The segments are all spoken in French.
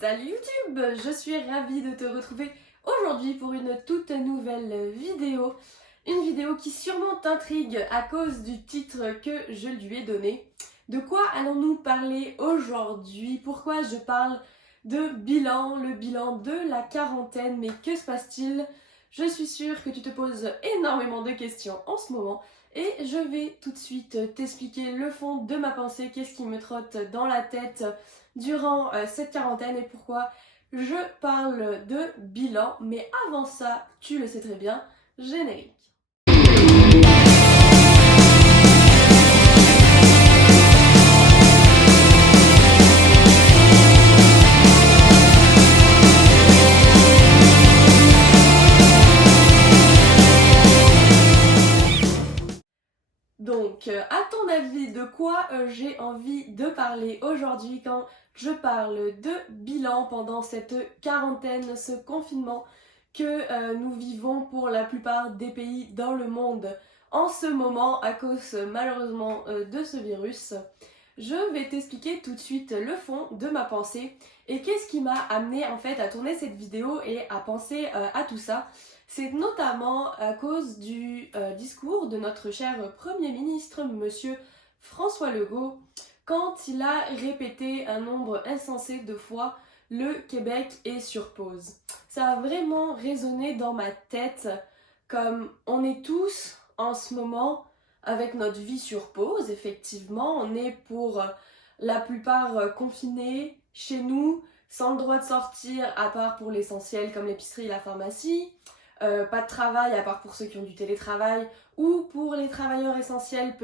Salut YouTube, je suis ravie de te retrouver aujourd'hui pour une toute nouvelle vidéo. Une vidéo qui sûrement t'intrigue à cause du titre que je lui ai donné. De quoi allons-nous parler aujourd'hui? Pourquoi je parle de bilan, le bilan de la quarantaine? Mais que se passe-t-il? Je suis sûre que tu te poses énormément de questions en ce moment. Et je vais tout de suite t'expliquer le fond de ma pensée, qu'est-ce qui me trotte dans la tête durant cette quarantaine et pourquoi je parle de bilan. Mais avant ça, tu le sais très bien, générique. Donc, à ton avis, de quoi j'ai envie de parler aujourd'hui quand je parle de bilan pendant cette quarantaine, ce confinement que nous vivons pour la plupart des pays dans le monde en ce moment à cause malheureusement de ce virus? Je vais t'expliquer tout de suite le fond de ma pensée et qu'est-ce qui m'a amené en fait à tourner cette vidéo et à penser à tout ça. C'est notamment à cause du discours de notre cher Premier ministre, Monsieur François Legault, quand il a répété un nombre insensé de fois « Le Québec est sur pause ». Ça a vraiment résonné dans ma tête comme on est tous en ce moment avec notre vie sur pause, effectivement. On est pour la plupart confinés chez nous, sans le droit de sortir à part pour l'essentiel comme l'épicerie et la pharmacie. Pas de travail à part pour ceux qui ont du télétravail ou pour les travailleurs essentiels,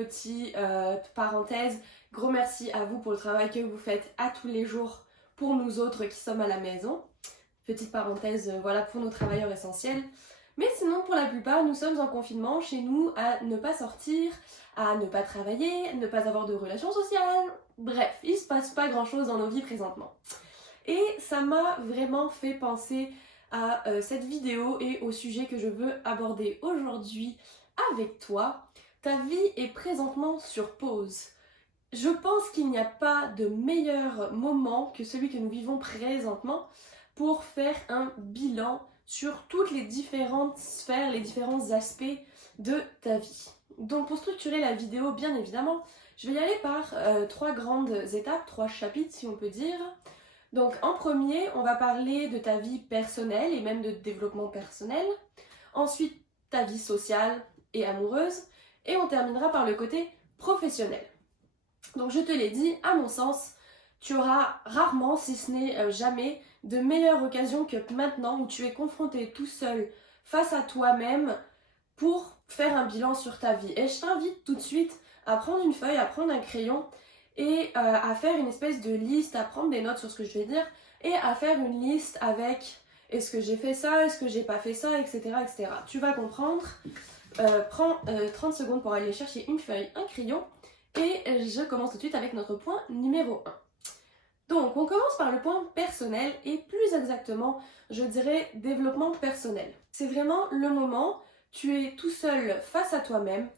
parenthèse, gros merci à vous pour le travail que vous faites à tous les jours pour nous autres qui sommes à la maison. Petite parenthèse, voilà pour nos travailleurs essentiels. Mais sinon, pour la plupart, nous sommes en confinement chez nous à ne pas sortir, à ne pas travailler, ne pas avoir de relations sociales. Bref, il se passe pas grand chose dans nos vies présentement. Et ça m'a vraiment fait penser à cette vidéo et au sujet que je veux aborder aujourd'hui avec toi. Ta vie est présentement sur pause. Je pense qu'il n'y a pas de meilleur moment que celui que nous vivons présentement pour faire un bilan sur toutes les différentes sphères, les différents aspects de ta vie. Donc pour structurer la vidéo, bien évidemment, je vais y aller par trois grandes étapes, trois chapitres si on peut dire. Donc en premier, on va parler de ta vie personnelle et même de développement personnel. Ensuite, ta vie sociale et amoureuse. Et on terminera par le côté professionnel. Donc je te l'ai dit, à mon sens, tu auras rarement, si ce n'est jamais, de meilleure occasion que maintenant où tu es confronté tout seul face à toi-même pour faire un bilan sur ta vie. Et je t'invite tout de suite à prendre une feuille, à prendre un crayon et à faire une espèce de liste, à prendre des notes sur ce que je vais dire et à faire une liste avec est-ce que j'ai fait ça, est-ce que j'ai pas fait ça, etc. etc. Tu vas comprendre. Prends 30 secondes pour aller chercher une feuille, un crayon et je commence tout de suite avec notre point numéro 1. Donc on commence par le point personnel et plus exactement je dirais développement personnel. C'est vraiment le moment, tu es tout seul face à toi-même.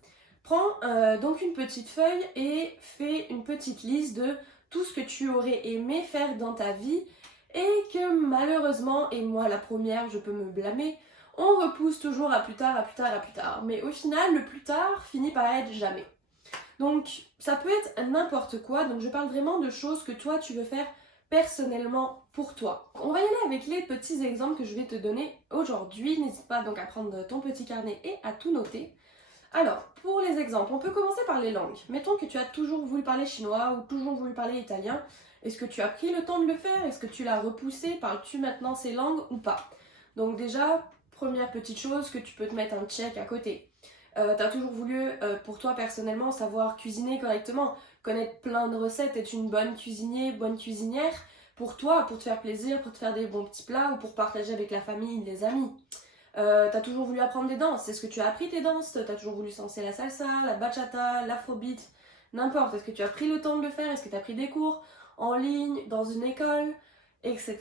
Prends donc une petite feuille et fais une petite liste de tout ce que tu aurais aimé faire dans ta vie et que malheureusement, et moi la première, je peux me blâmer, on repousse toujours à plus tard, à plus tard, à plus tard. Mais au final, le plus tard finit par être jamais. Donc ça peut être n'importe quoi, donc je parle vraiment de choses que toi tu veux faire personnellement pour toi. On va y aller avec les petits exemples que je vais te donner aujourd'hui. N'hésite pas donc à prendre ton petit carnet et à tout noter. Alors, pour les exemples, on peut commencer par les langues. Mettons que tu as toujours voulu parler chinois ou toujours voulu parler italien. Est-ce que tu as pris le temps de le faire? Est-ce que tu l'as repoussé? Parles-tu maintenant ces langues ou pas? Donc déjà, première petite chose que tu peux te mettre un check à côté. T'as toujours voulu, pour toi personnellement, savoir cuisiner correctement, connaître plein de recettes, être une bonne cuisinier, bonne cuisinière, pour toi, pour te faire plaisir, pour te faire des bons petits plats ou pour partager avec la famille, les amis. T'as toujours voulu apprendre des danses. Est-ce que tu as appris tes danses? T'as toujours voulu danser la salsa, la bachata, l'afrobeat, n'importe. Est-ce que tu as pris le temps de le faire? Est-ce que tu as pris des cours en ligne, dans une école, etc.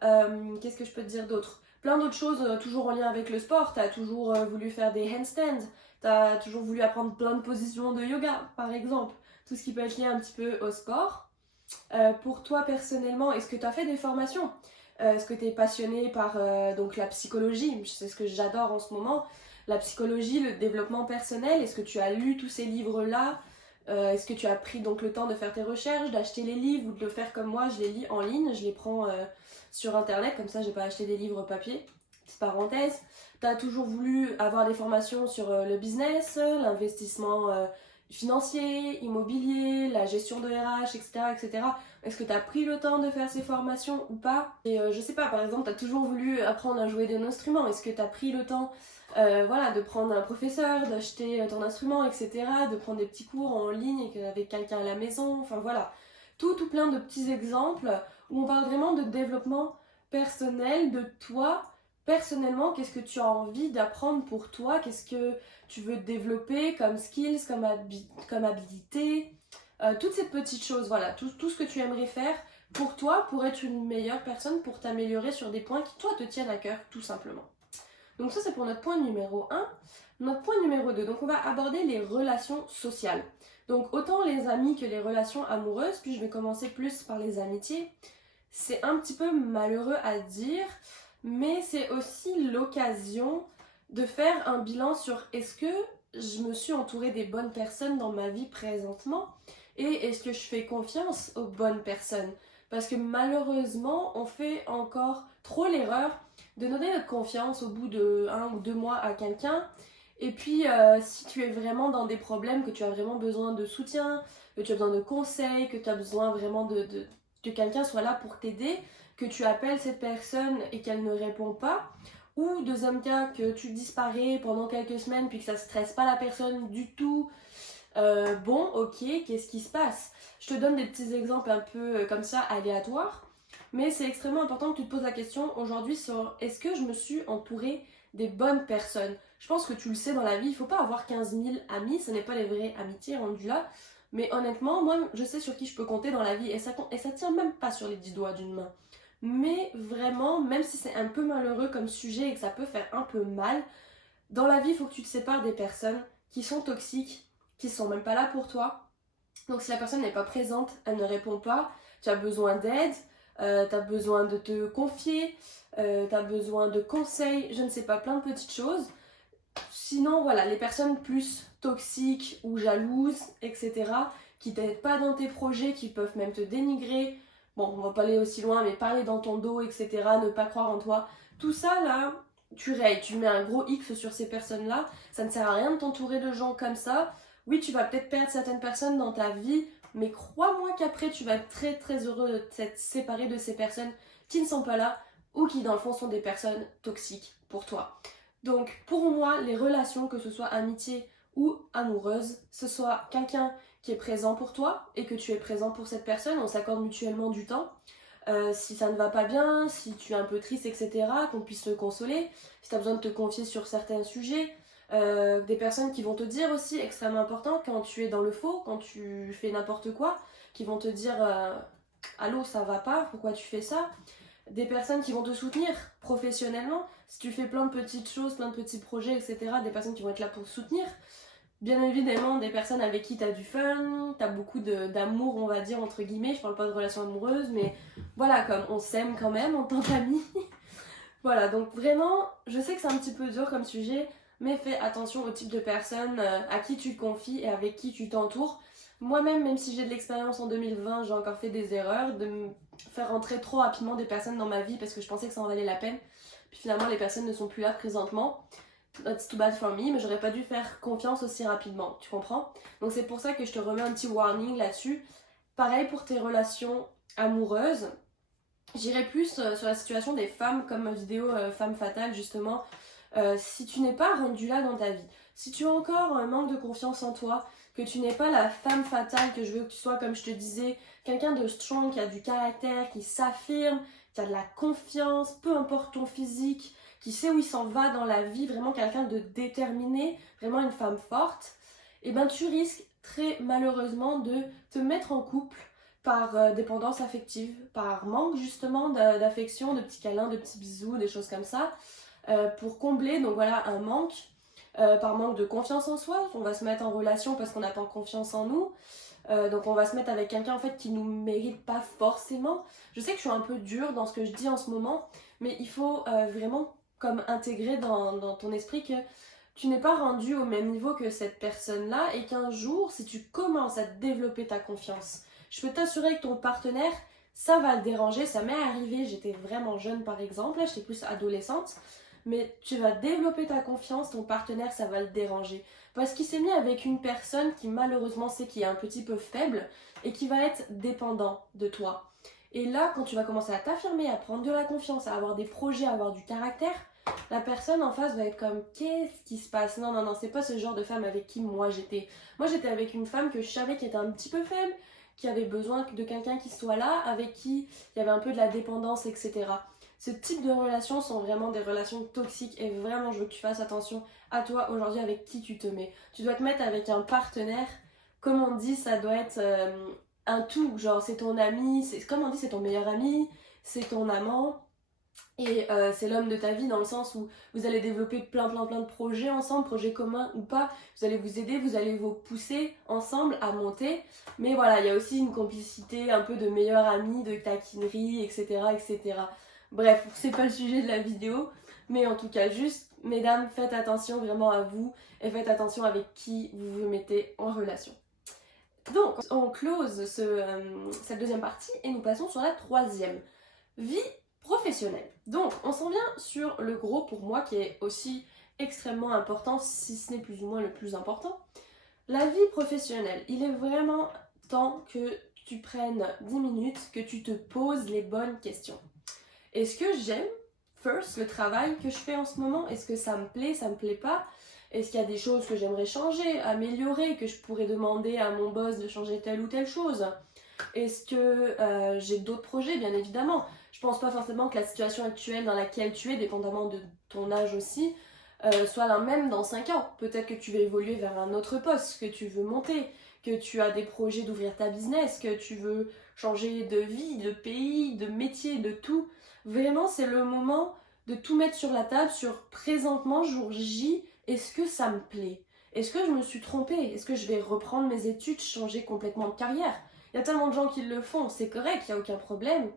Qu'est-ce que je peux te dire d'autre? Plein d'autres choses, toujours en lien avec le sport. T'as toujours voulu faire des handstands. T'as toujours voulu apprendre plein de positions de yoga, par exemple. Tout ce qui peut être lié un petit peu au sport. Pour toi personnellement, est-ce que tu as fait des formations? Est-ce que tu es passionné par donc la psychologie? C'est ce que j'adore en ce moment. La psychologie, le développement personnel. Est-ce que tu as lu tous ces livres-là? Est-ce que tu as pris donc le temps de faire tes recherches, d'acheter les livres ou de le faire comme moi? Je les lis en ligne, je les prends sur internet, comme ça j'ai pas acheté des livres papier. Petite parenthèse. Tu as toujours voulu avoir des formations sur le business, l'investissement financier, immobilier, la gestion de RH, etc. etc. Est-ce que tu as pris le temps de faire ces formations ou pas? Et je sais pas, par exemple, tu as toujours voulu apprendre à jouer d'un instrument. Est-ce que tu as pris le temps voilà, de prendre un professeur, d'acheter ton instrument, etc. De prendre des petits cours en ligne avec quelqu'un à la maison? Enfin voilà, tout plein de petits exemples où on parle vraiment de développement personnel, de toi. Personnellement, qu'est-ce que tu as envie d'apprendre pour toi? Qu'est-ce que tu veux développer comme skills, comme habilité? Toutes ces petites choses, voilà, tout ce que tu aimerais faire pour toi, pour être une meilleure personne, pour t'améliorer sur des points qui, toi, te tiennent à cœur, tout simplement. Donc ça, c'est pour notre point numéro 1. Notre point numéro 2, donc on va aborder les relations sociales. Donc autant les amis que les relations amoureuses, puis je vais commencer plus par les amitiés. C'est un petit peu malheureux à dire, mais c'est aussi l'occasion de faire un bilan sur est-ce que je me suis entourée des bonnes personnes dans ma vie présentement et est-ce que je fais confiance aux bonnes personnes? Parce que malheureusement, on fait encore trop l'erreur de donner notre confiance au bout de 1 ou 2 mois à quelqu'un. Et puis, si tu es vraiment dans des problèmes, que tu as vraiment besoin de soutien, que tu as besoin de conseils, que tu as besoin vraiment que quelqu'un soit là pour t'aider, que tu appelles cette personne et qu'elle ne répond pas, ou deuxième cas, que tu disparais pendant quelques semaines puis que ça ne stresse pas la personne du tout. Bon, ok, qu'est-ce qui se passe? Je te donne des petits exemples un peu comme ça, aléatoires, mais c'est extrêmement important que tu te poses la question aujourd'hui sur est-ce que je me suis entourée des bonnes personnes? Je pense que tu le sais dans la vie, il ne faut pas avoir 15 000 amis, ce n'est pas les vraies amitiés rendues là, mais honnêtement, moi je sais sur qui je peux compter dans la vie et ça tient même pas sur les 10 doigts d'une main. Mais vraiment, même si c'est un peu malheureux comme sujet et que ça peut faire un peu mal, dans la vie, il faut que tu te sépares des personnes qui sont toxiques, qui sont même pas là pour toi. Donc si la personne n'est pas présente, elle ne répond pas, tu as besoin d'aide, tu as besoin de te confier, tu as besoin de conseils, je ne sais pas, plein de petites choses. Sinon, voilà, les personnes plus toxiques ou jalouses, etc., qui t'aident pas dans tes projets, qui peuvent même te dénigrer, bon, on va pas aller aussi loin, mais parler dans ton dos, etc., ne pas croire en toi, tout ça, là, tu rayes, tu mets un gros X sur ces personnes-là, ça ne sert à rien de t'entourer de gens comme ça. Oui, tu vas peut-être perdre certaines personnes dans ta vie, mais crois-moi qu'après, tu vas être très très heureux de t'être séparé de ces personnes qui ne sont pas là ou qui, dans le fond, sont des personnes toxiques pour toi. Donc pour moi, les relations, que ce soit amitié ou amoureuse, ce soit quelqu'un qui est présent pour toi et que tu es présent pour cette personne, on s'accorde mutuellement du temps. Si ça ne va pas bien, si tu es un peu triste, etc., qu'on puisse te consoler, si tu as besoin de te confier sur certains sujets, des personnes qui vont te dire aussi, extrêmement important, quand tu es dans le faux, quand tu fais n'importe quoi, qui vont te dire allô, ça va pas, pourquoi tu fais ça? Des personnes qui vont te soutenir professionnellement, si tu fais plein de petites choses, plein de petits projets, etc., des personnes qui vont être là pour te soutenir. Bien évidemment, des personnes avec qui tu as du fun, tu as beaucoup d'amour, on va dire, entre guillemets. Je parle pas de relations amoureuses, mais voilà, comme on s'aime quand même en tant qu'amis. Voilà, donc vraiment, je sais que c'est un petit peu dur comme sujet, mais fais attention au type de personnes à qui tu te confies et avec qui tu t'entoures. Moi-même, même si j'ai de l'expérience en 2020, j'ai encore fait des erreurs, de me faire rentrer trop rapidement des personnes dans ma vie parce que je pensais que ça en valait la peine. Puis finalement, les personnes ne sont plus là présentement. It's too bad for me, mais j'aurais pas dû faire confiance aussi rapidement, tu comprends? Donc c'est pour ça que je te remets un petit warning là-dessus. Pareil pour tes relations amoureuses. J'irai plus sur la situation des femmes comme ma vidéo Femme Fatale justement. Si tu n'es pas rendu là dans ta vie, si tu as encore un manque de confiance en toi, que tu n'es pas la femme fatale que je veux que tu sois, comme je te disais, quelqu'un de strong, qui a du caractère, qui s'affirme, qui a de la confiance, peu importe ton physique, qui sait où il s'en va dans la vie, vraiment quelqu'un de déterminé, vraiment une femme forte, et ben tu risques très malheureusement de te mettre en couple par dépendance affective, par manque justement d'affection, de petits câlins, de petits bisous, des choses comme ça, pour combler donc voilà un manque, par manque de confiance en soi. On va se mettre en relation parce qu'on n'a pas confiance en nous, Donc on va se mettre avec quelqu'un en fait qui nous mérite pas forcément. Je sais que je suis un peu dure dans ce que je dis en ce moment, mais il faut vraiment comme intégrer dans ton esprit que tu n'es pas rendu au même niveau que cette personne-là et qu'un jour, si tu commences à développer ta confiance, je peux t'assurer que ton partenaire, ça va le déranger. Ça m'est arrivé, j'étais vraiment jeune par exemple, là j'étais plus adolescente, mais tu vas développer ta confiance, ton partenaire, ça va le déranger. Parce qu'il s'est mis avec une personne qui malheureusement sait qu'il est un petit peu faible et qui va être dépendant de toi. Et là, quand tu vas commencer à t'affirmer, à prendre de la confiance, à avoir des projets, à avoir du caractère, la personne en face va être comme qu'est-ce qui se passe? Non, non, non, c'est pas ce genre de femme avec qui moi j'étais. Moi j'étais avec une femme que je savais qui était un petit peu faible, qui avait besoin de quelqu'un qui soit là, avec qui il y avait un peu de la dépendance, etc. Ce type de relations sont vraiment des relations toxiques et vraiment je veux que tu fasses attention à toi aujourd'hui avec qui tu te mets. Tu dois te mettre avec un partenaire, comme on dit, ça doit être un tout, genre c'est ton ami, comme on dit c'est ton meilleur ami, c'est ton amant. Et c'est l'homme de ta vie dans le sens où vous allez développer plein de projets ensemble, projets communs ou pas. Vous allez vous aider, vous allez vous pousser ensemble à monter. Mais voilà, il y a aussi une complicité, un peu de meilleur ami, de taquinerie, etc. etc. Bref, c'est pas le sujet de la vidéo. Mais en tout cas, juste, mesdames, faites attention vraiment à vous et faites attention avec qui vous vous mettez en relation. Donc, on close cette deuxième partie et nous passons sur la troisième. Vie professionnelle. Donc, on s'en vient sur le gros pour moi qui est aussi extrêmement important, si ce n'est plus ou moins le plus important. La vie professionnelle, il est vraiment temps que tu prennes 10 minutes, que tu te poses les bonnes questions. Est-ce que j'aime, first, le travail que je fais en ce moment? Est-ce que ça me plaît pas? Est-ce qu'il y a des choses que j'aimerais changer, améliorer, que je pourrais demander à mon boss de changer telle ou telle chose? Est-ce que j'ai d'autres projets? Bien évidemment. Je pense pas forcément que la situation actuelle dans laquelle tu es, dépendamment de ton âge aussi, soit la même dans 5 ans. Peut-être que tu veux évoluer vers un autre poste, que tu veux monter, que tu as des projets d'ouvrir ta business, que tu veux changer de vie, de pays, de métier, de tout. Vraiment, c'est le moment de tout mettre sur la table, sur présentement, jour J, est-ce que ça me plaît? Est-ce que je me suis trompée? Est-ce que je vais reprendre mes études, changer complètement de carrière? Il y a tellement de gens qui le font, c'est correct, il n'y a aucun problème.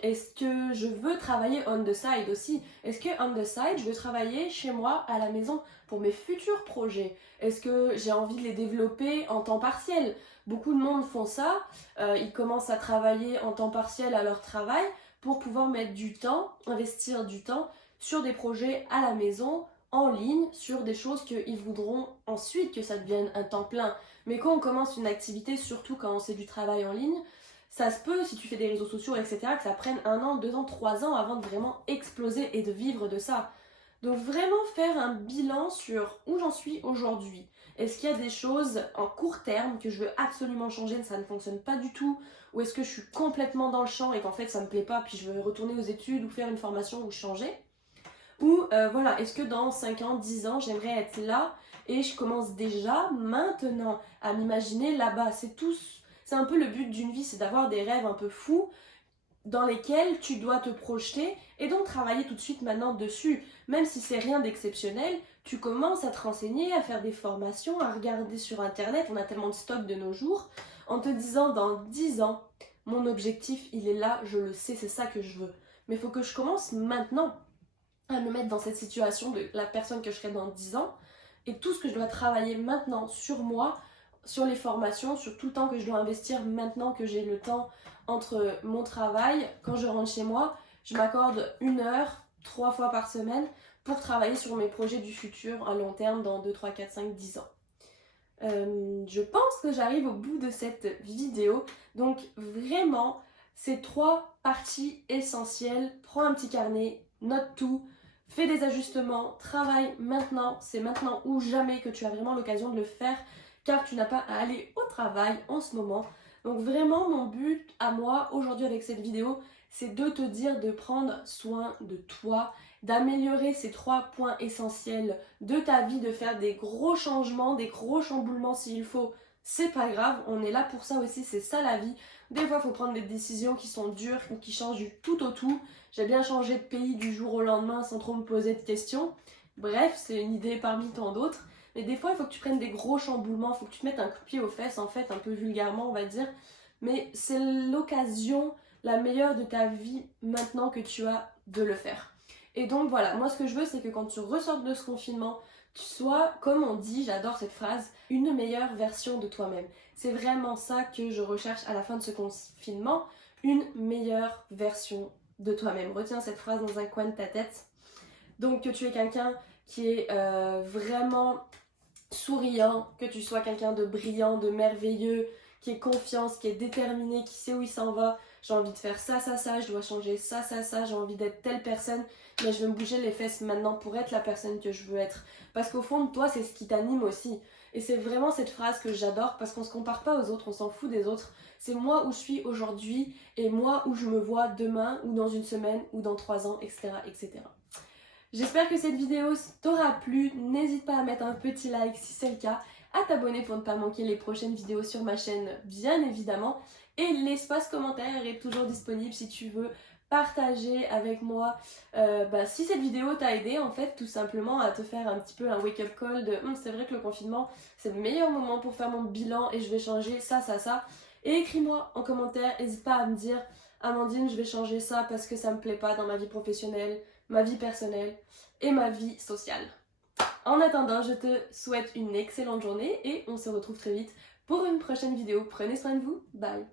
Est-ce que je veux travailler on the side aussi? Est-ce que on the side, je veux travailler chez moi à la maison pour mes futurs projets? Est-ce que j'ai envie de les développer en temps partiel? Beaucoup de monde font ça, ils commencent à travailler en temps partiel à leur travail pour pouvoir mettre du temps, investir du temps sur des projets à la maison, en ligne, sur des choses qu'ils voudront ensuite que ça devienne un temps plein. Mais quand on commence une activité, surtout quand c'est du travail en ligne, ça se peut, si tu fais des réseaux sociaux, etc., que ça prenne 1 an, 2 ans, 3 ans avant de vraiment exploser et de vivre de ça. Donc vraiment faire un bilan sur où j'en suis aujourd'hui. Est-ce qu'il y a des choses en court terme que je veux absolument changer, ça ne fonctionne pas du tout? Ou est-ce que je suis complètement dans le champ et qu'en fait ça me plaît pas, puis je veux retourner aux études ou faire une formation ou changer? Ou voilà, est-ce que dans 5 ans, 10 ans, j'aimerais être là et je commence déjà maintenant à m'imaginer là-bas. C'est un peu le but d'une vie, c'est d'avoir des rêves un peu fous dans lesquels tu dois te projeter et donc travailler tout de suite maintenant dessus. Même si c'est rien d'exceptionnel, tu commences à te renseigner, à faire des formations, à regarder sur internet, on a tellement de stock de nos jours, en te disant dans 10 ans, mon objectif il est là, je le sais, c'est ça que je veux. Mais il faut que je commence maintenant à me mettre dans cette situation de la personne que je serai dans 10 ans et tout ce que je dois travailler maintenant sur moi, sur les formations, sur tout le temps que je dois investir maintenant que j'ai le temps entre mon travail, quand je rentre chez moi, je m'accorde 1 heure, 3 fois par semaine pour travailler sur mes projets du futur à long terme dans 2, 3, 4, 5, 10 ans. Je pense que j'arrive au bout de cette vidéo, donc vraiment ces 3 parties essentielles, prends un petit carnet, note tout, fais des ajustements, travaille maintenant, c'est maintenant ou jamais que tu as vraiment l'occasion de le faire car tu n'as pas à aller au travail en ce moment. Donc vraiment mon but à moi aujourd'hui avec cette vidéo, c'est de te dire de prendre soin de toi, d'améliorer ces 3 points essentiels de ta vie, de faire des gros changements, des gros chamboulements s'il faut. C'est pas grave, on est là pour ça aussi, c'est ça la vie. Des fois, il faut prendre des décisions qui sont dures ou qui changent du tout au tout. J'ai bien changé de pays du jour au lendemain sans trop me poser de questions. Bref, c'est une idée parmi tant d'autres. mais des fois il faut que tu prennes des gros chamboulements, il faut que tu te mettes un coup de pied aux fesses en fait, un peu vulgairement on va dire, mais c'est l'occasion la meilleure de ta vie maintenant que tu as de le faire. Et donc voilà, moi ce que je veux c'est que quand tu ressortes de ce confinement, tu sois, comme on dit, j'adore cette phrase, une meilleure version de toi-même. C'est vraiment ça que je recherche à la fin de ce confinement, une meilleure version de toi-même. Retiens cette phrase dans un coin de ta tête. Donc que tu es quelqu'un qui est vraiment souriant, que tu sois quelqu'un de brillant, de merveilleux, qui est confiance, qui est déterminé, qui sait où il s'en va. J'ai envie de faire ça, ça, ça, je dois changer ça, ça, ça, j'ai envie d'être telle personne, mais je veux me bouger les fesses maintenant pour être la personne que je veux être. Parce qu'au fond de toi, c'est ce qui t'anime aussi. Et c'est vraiment cette phrase que j'adore parce qu'on se compare pas aux autres, on s'en fout des autres. C'est moi où je suis aujourd'hui et moi où je me vois demain ou dans une semaine ou dans 3 ans, etc. etc. J'espère que cette vidéo t'aura plu. N'hésite pas à mettre un petit like si c'est le cas, à t'abonner pour ne pas manquer les prochaines vidéos sur ma chaîne, bien évidemment. Et l'espace commentaire est toujours disponible si tu veux partager avec moi si cette vidéo t'a aidé en fait tout simplement à te faire un petit peu un wake up call de c'est vrai que le confinement c'est le meilleur moment pour faire mon bilan et je vais changer ça, ça, ça. Et écris-moi en commentaire, n'hésite pas à me dire Amandine je vais changer ça parce que ça me plaît pas dans ma vie professionnelle, ma vie personnelle et ma vie sociale. En attendant, je te souhaite une excellente journée et on se retrouve très vite pour une prochaine vidéo. Prenez soin de vous, bye!